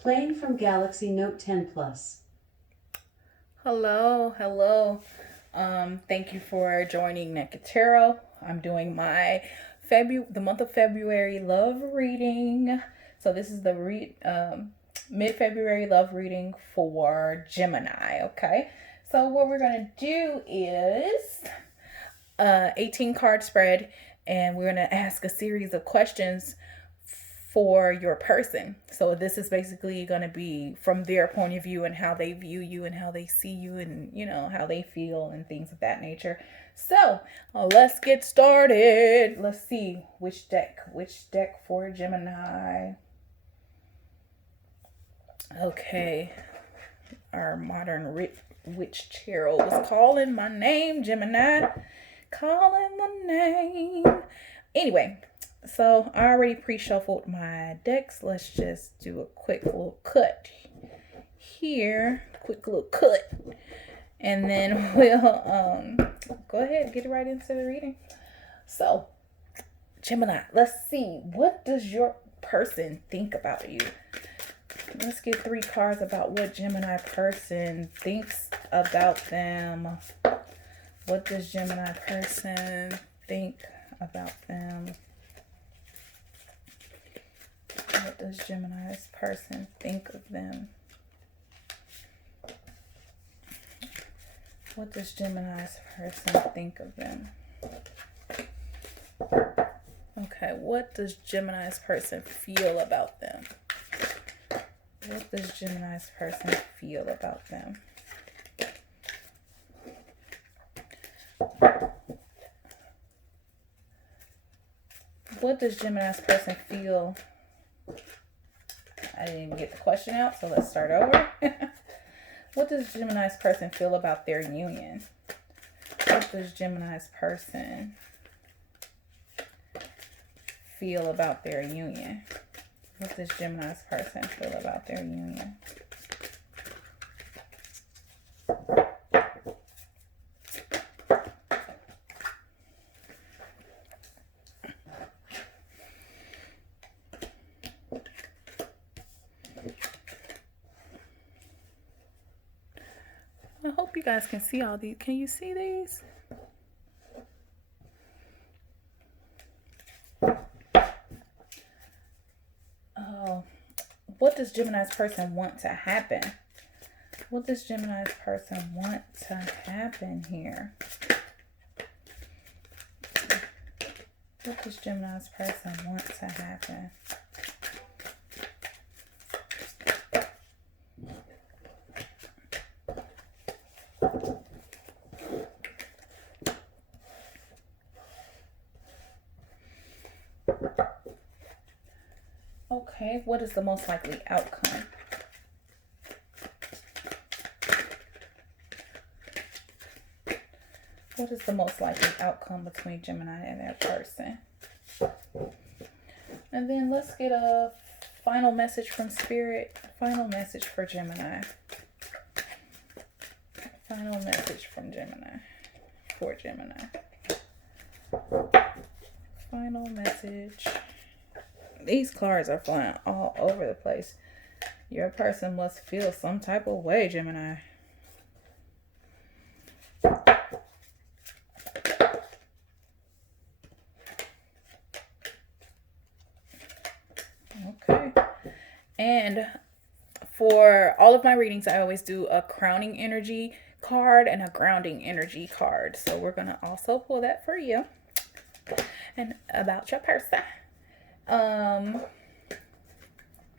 Playing from Galaxy Note 10 Plus. Hello. Thank you for joining Naked Tarot. I'm doing my the month of February love reading. So this is the mid-February love reading for Gemini. Okay. So what we're gonna do is 18 card spread, and we're gonna ask a series of questions for your person. So this is basically going to be from their point of view and how they view you and how they see you and, you know, how they feel and things of that nature. So let's get started. Let's see which deck for Gemini. Okay. Our modern witch tarot was calling my name, Gemini. Calling my name. Anyway, so I already pre-shuffled my decks. Let's just do a quick little cut here. And then we'll go ahead and get right into the reading. So, Gemini, let's see. What does your person think about you? Let's get 3 cards about what Gemini person thinks about them. What does Gemini person think about them? What does Gemini's person think of them? What does Gemini's person think of them? Okay, what does Gemini's person feel about them? What does Gemini's person feel about them? What does Gemini's person feel? I didn't even get the question out, so let's start over. What does Gemini's person feel about their union? What does Gemini's person feel about their union? What does Gemini's person feel about their union? I hope you guys can see all these. Can you see these? Oh, what does Gemini's person want to happen? What does Gemini's person want to happen here? What does Gemini's person want to happen? Okay, what is the most likely outcome? What is the most likely outcome between Gemini and their person? And then let's get a final message from Spirit. Final message for Gemini. Final message from Gemini. For Gemini. Final message. These cards are flying all over the place. Your person must feel some type of way, Gemini. Okay. And for all of my readings, I always do a crowning energy card and a grounding energy card. So we're going to also pull that for you. And about your person.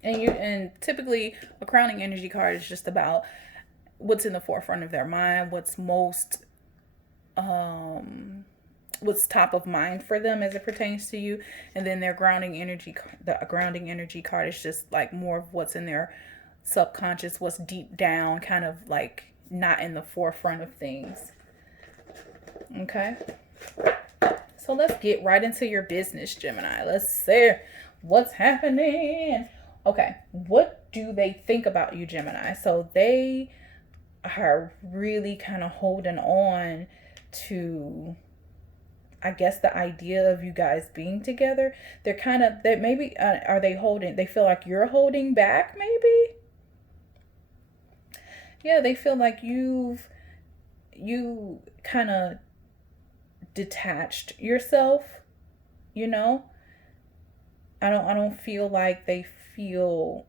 And typically a crowning energy card is just about what's in the forefront of their mind, what's top of mind for them as it pertains to you. And then the grounding energy card is just like more of what's in their subconscious, what's deep down, kind of like not in the forefront of things. Okay. So let's get right into your business, Gemini. Let's see what's happening. Okay, what do they think about you, Gemini? So they are really kind of holding on to I guess the idea of you guys being together, they're kind of, that maybe, are they holding, they feel like you're holding back maybe? Yeah, they feel like you kind of detached yourself, you know? I don't feel like they feel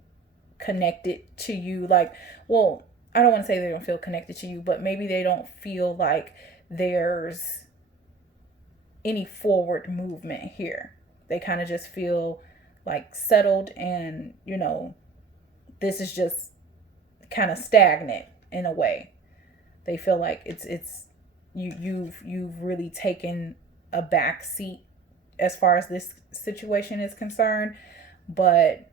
connected to you. Like, well, I don't want to say they don't feel connected to you, but maybe they don't feel like there's any forward movement here. They kind of just feel like settled, and this is just kind of stagnant in a way. They feel like it's you've really taken a back seat as far as this situation is concerned. But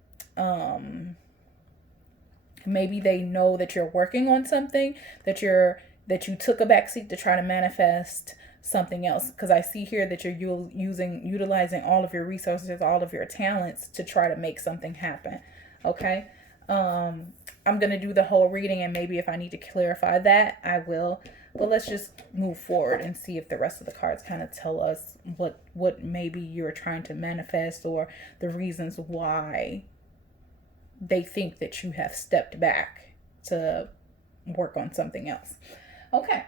maybe they know that you're working on something, that you took a back seat to try to manifest something else, because I see here that you're utilizing all of your resources, all of your talents to try to make something happen. Okay. I'm going to do the whole reading, and maybe if I need to clarify that, I will. But let's just move forward and see if the rest of the cards kind of tell us what maybe you're trying to manifest, or the reasons why they think that you have stepped back to work on something else. Okay.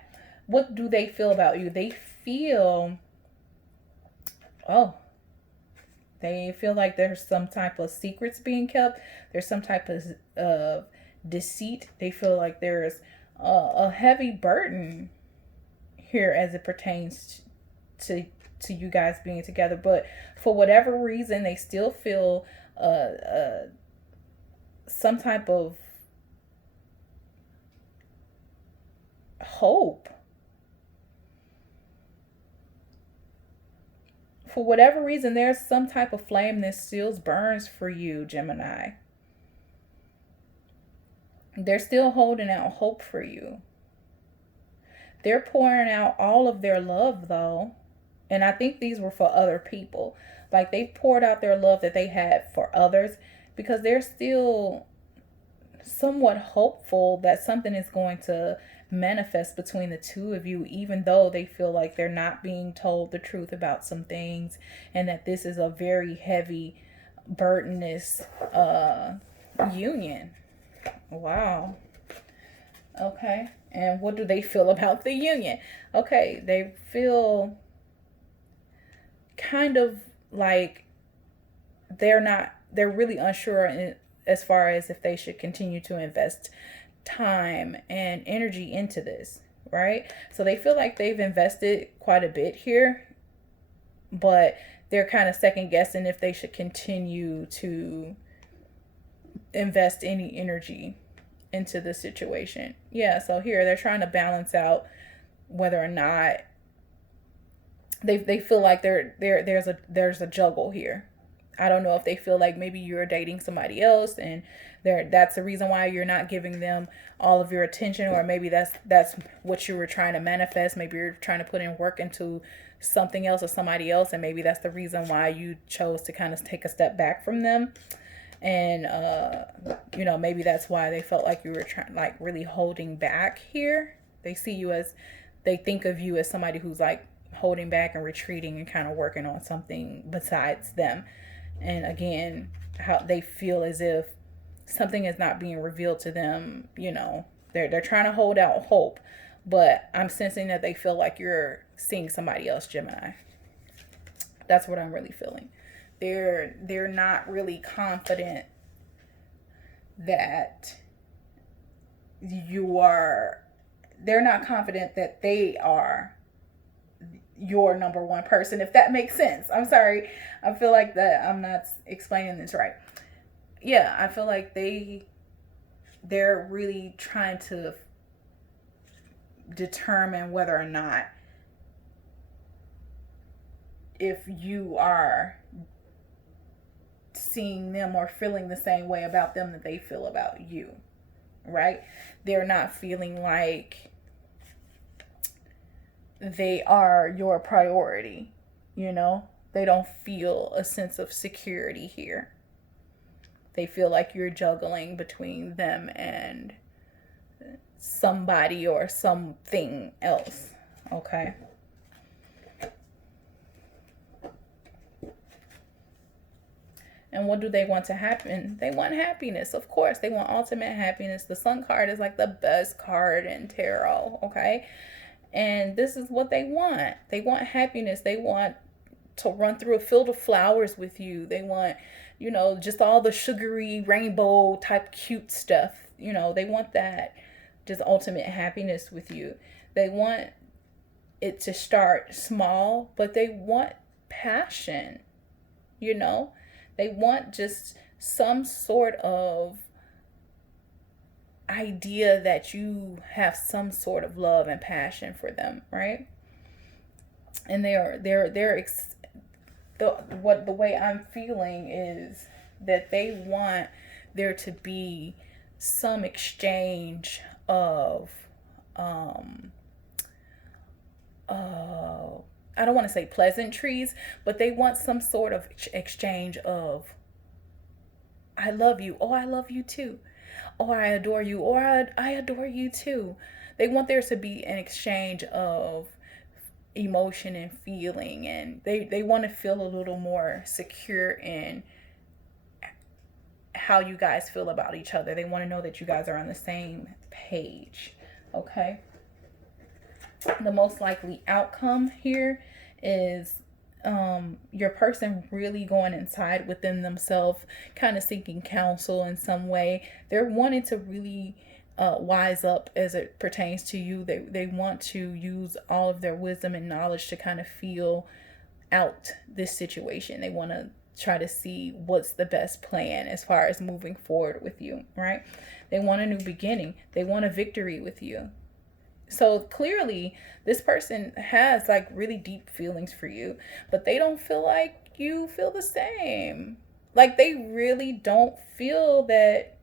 What do they feel about you? They feel like there's some type of secrets being kept. There's some type of deceit. They feel like there's a heavy burden here as it pertains to you guys being together. But for whatever reason, they still feel some type of hope. For whatever reason, there's some type of flame that still burns for you, Gemini. They're still holding out hope for you. They're pouring out all of their love, though. And I think these were for other people. Like, they poured out their love that they had for others, because they're still somewhat hopeful that something is going to manifest between the two of you, even though they feel like they're not being told the truth about some things, and that this is a very heavy, burdenous union. Wow. Okay. And what do they feel about the union? Okay, they feel kind of like they're really unsure as far as if they should continue to invest time and energy into this, right? So they feel like they've invested quite a bit here, but they're kind of second guessing if they should continue to invest any energy into the situation. Yeah, so here they're trying to balance out whether or not they feel like there's a juggle here. I don't know if they feel like maybe you're dating somebody else, and that's the reason why you're not giving them all of your attention, or maybe that's what you were trying to manifest. Maybe you're trying to put in work into something else or somebody else, and maybe that's the reason why you chose to kind of take a step back from them. And maybe that's why they felt like you were like really holding back here. They think of you as somebody who's like holding back and retreating and kind of working on something besides them. And again, how they feel as if something is not being revealed to them. They're trying to hold out hope, but I'm sensing that they feel like you're seeing somebody else, Gemini. That's what I'm really feeling. They're not really confident that they're not confident that they are your number one person, if that makes sense. I'm sorry. I feel like that I'm not explaining this right. Yeah, I feel like they're really trying to determine whether or not if you are seeing them or feeling the same way about them that they feel about you, right? They're not feeling like they are your priority, They don't feel a sense of security here. They feel like you're juggling between them and somebody or something else, okay? And what do they want to happen? They want happiness, of course. They want ultimate happiness. The Sun card is like the best card in tarot, okay? And this is what they want. They want happiness. They want to run through a field of flowers with you. They want, just all the sugary rainbow type cute stuff. They want that, just ultimate happiness with you. They want it to start small, but they want passion. They want just some sort of idea that you have some sort of love and passion for them, right? And the way I'm feeling is that they want there to be some exchange of I don't want to say pleasantries, but they want some sort of exchange of, I love you. Oh, I love you too. Oh, I adore you. Or I adore you too. They want there to be an exchange of emotion and feeling, and they want to feel a little more secure in how you guys feel about each other. They want to know that you guys are on the same page. Okay? The most likely outcome here is your person really going inside within themselves, kind of seeking counsel in some way. They're wanting to really wise up as it pertains to you. They want to use all of their wisdom and knowledge to kind of feel out this situation. They want to try to see what's the best plan as far as moving forward with you, right? They want a new beginning. They want a victory with you. So clearly this person has like really deep feelings for you, but they don't feel like you feel the same. Like they really don't feel that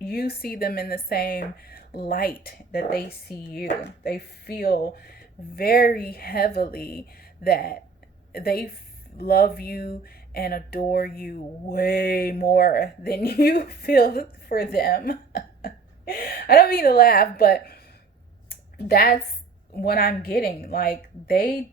you see them in the same light that they see you. They feel very heavily that they love you and adore you way more than you feel for them. I don't mean to laugh, but that's what I'm getting. Like they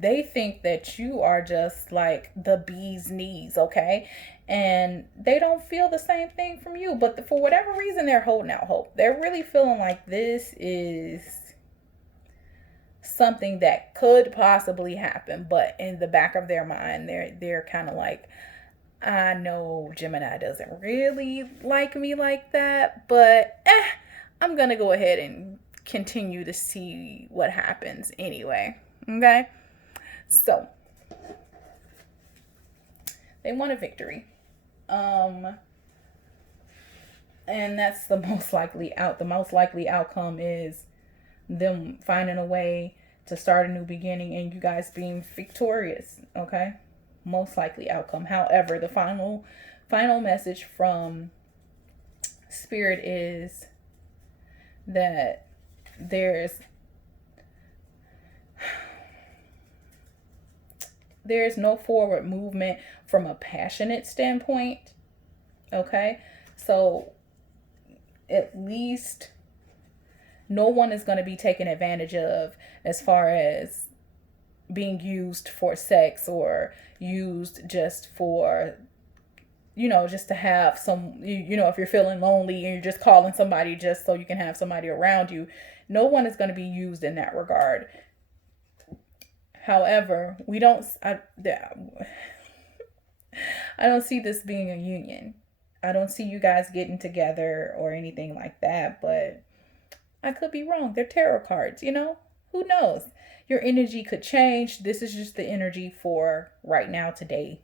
think that you are just like the bee's knees, okay? And they don't feel the same thing from you, but for whatever reason they're holding out hope. They're really feeling like this is something that could possibly happen, but in the back of their mind they're kind of like, I know Gemini doesn't really like me like that, but I'm gonna go ahead and continue to see what happens anyway. Okay, so they want a victory, and that's the most likely outcome is them finding a way to start a new beginning and you guys being victorious. Okay, most likely outcome. However, the final message from Spirit is that there's no forward movement from a passionate standpoint. Okay, so at least no one is going to be taken advantage of as far as being used for sex or used just for, just to have some, if you're feeling lonely and you're just calling somebody just so you can have somebody around you. No one is going to be used in that regard. However, I don't see this being a union. I don't see you guys getting together or anything like that, but I could be wrong. They're tarot cards, who knows? Your energy could change. This is just the energy for right now, today.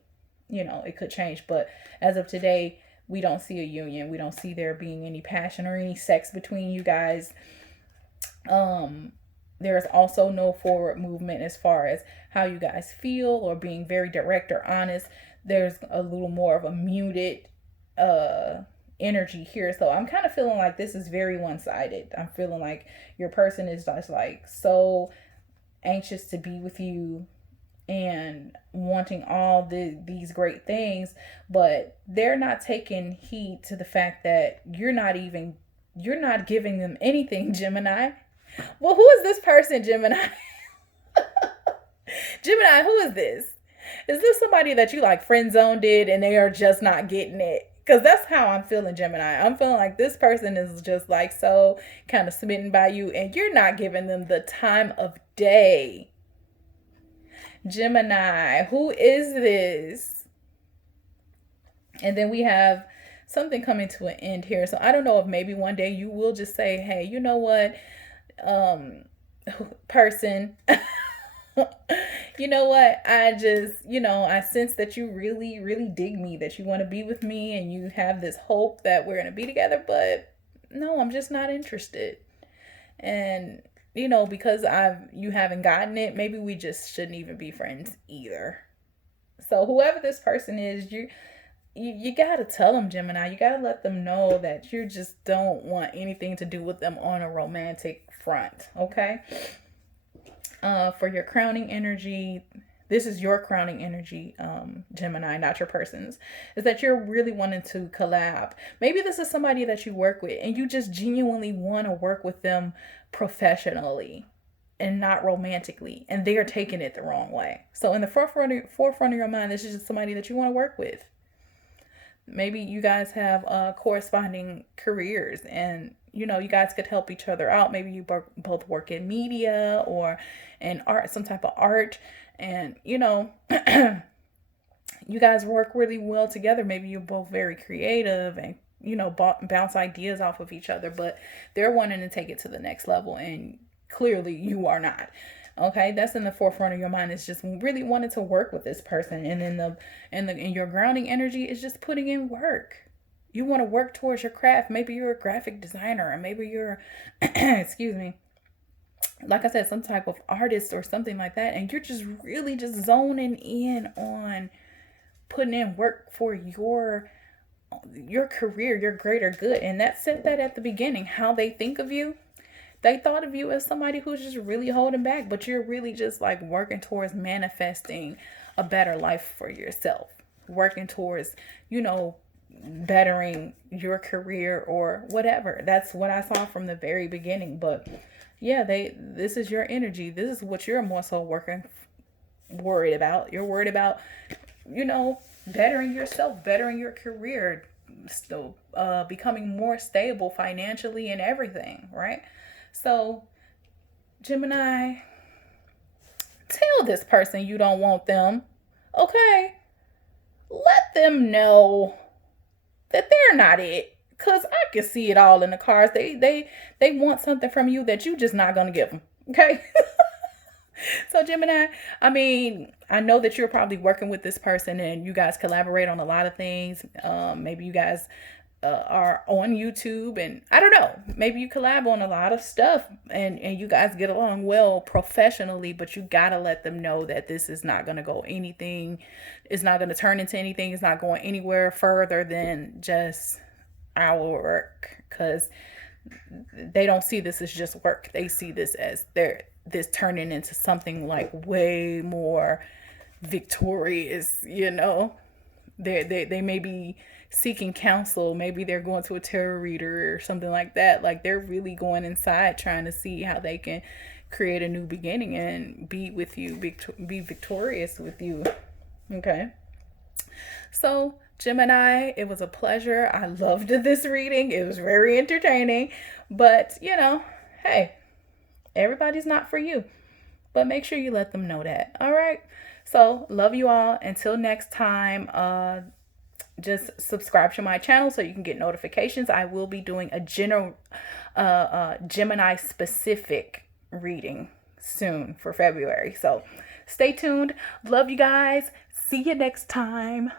It could change, but as of today, we don't see a union. We don't see there being any passion or any sex between you guys. There's also no forward movement as far as how you guys feel or being very direct or honest. There's a little more of a muted energy here. So I'm kind of feeling like this is very one-sided. I'm feeling like your person is just like so anxious to be with you and wanting all these great things, but they're not taking heed to the fact that you're not giving them anything, Gemini. Well, who is this person, Gemini? Gemini, who is this? Is this somebody that you like friend zoned it and they are just not getting it? Because that's how I'm feeling, Gemini. I'm feeling like this person is just like so kind of smitten by you and you're not giving them the time of day. Gemini, who is this? And then we have something coming to an end here. So I don't know if maybe one day you will just say, hey, you know what? Person, you know what? I just, I sense that you really, really dig me, that you want to be with me and you have this hope that we're going to be together, but no, I'm just not interested. And, because you haven't gotten it, maybe we just shouldn't even be friends either. So whoever this person is, you got to tell them, Gemini, you got to let them know that you just don't want anything to do with them on a romantic front. Okay. For your crowning energy, this is your crowning energy, Gemini, not your person's, is that you're really wanting to collab. Maybe this is somebody that you work with and you just genuinely want to work with them professionally and not romantically, and they are taking it the wrong way. So in the forefront of your mind, this is just somebody that you want to work with. Maybe you guys have corresponding careers and you guys could help each other out. Maybe you both work in media or in art, some type of art, and you guys work really well together. Maybe you're both very creative and bounce ideas off of each other, but they're wanting to take it to the next level and clearly you are not. Okay, that's in the forefront of your mind. It's just really wanting to work with this person, and in your grounding energy is just putting in work. You want to work towards your craft. Maybe you're a graphic designer, or maybe you're, excuse me, like I said, some type of artist or something like that, and you're just really just zoning in on putting in work for your career, your greater good. And that said that at the beginning, how they think of you. They thought of you as somebody who's just really holding back, but you're really just like working towards manifesting a better life for yourself, working towards, bettering your career or whatever. That's what I saw from the very beginning. But yeah, this is your energy. This is what you're more so worried about. You're worried about, bettering yourself, bettering your career, still becoming more stable financially and everything, right? So, Gemini, tell this person you don't want them, okay? Let them know that they're not it, because I can see it all in the cards. They want something from you that you just not going to give them, okay? So, Gemini, I mean, I know that you're probably working with this person and you guys collaborate on a lot of things. Maybe you guys are on YouTube, and I don't know, maybe you collab on a lot of stuff and you guys get along well professionally, but you gotta let them know that this is not going to go anything. It's not going to turn into anything. It's not going anywhere further than just our work, because they don't see this as just work. They see this as this turning into something like way more victorious. They may be seeking counsel. Maybe they're going to a tarot reader or something like that. Like they're really going inside trying to see how they can create a new beginning and be with you, be victorious with you. Okay. So Gemini, it was a pleasure. I loved this reading. It was very entertaining, but hey, everybody's not for you, but make sure you let them know that. All right. So love you all. Until next time, just subscribe to my channel so you can get notifications. I will be doing a general Gemini specific reading soon for February. So stay tuned. Love you guys. See you next time.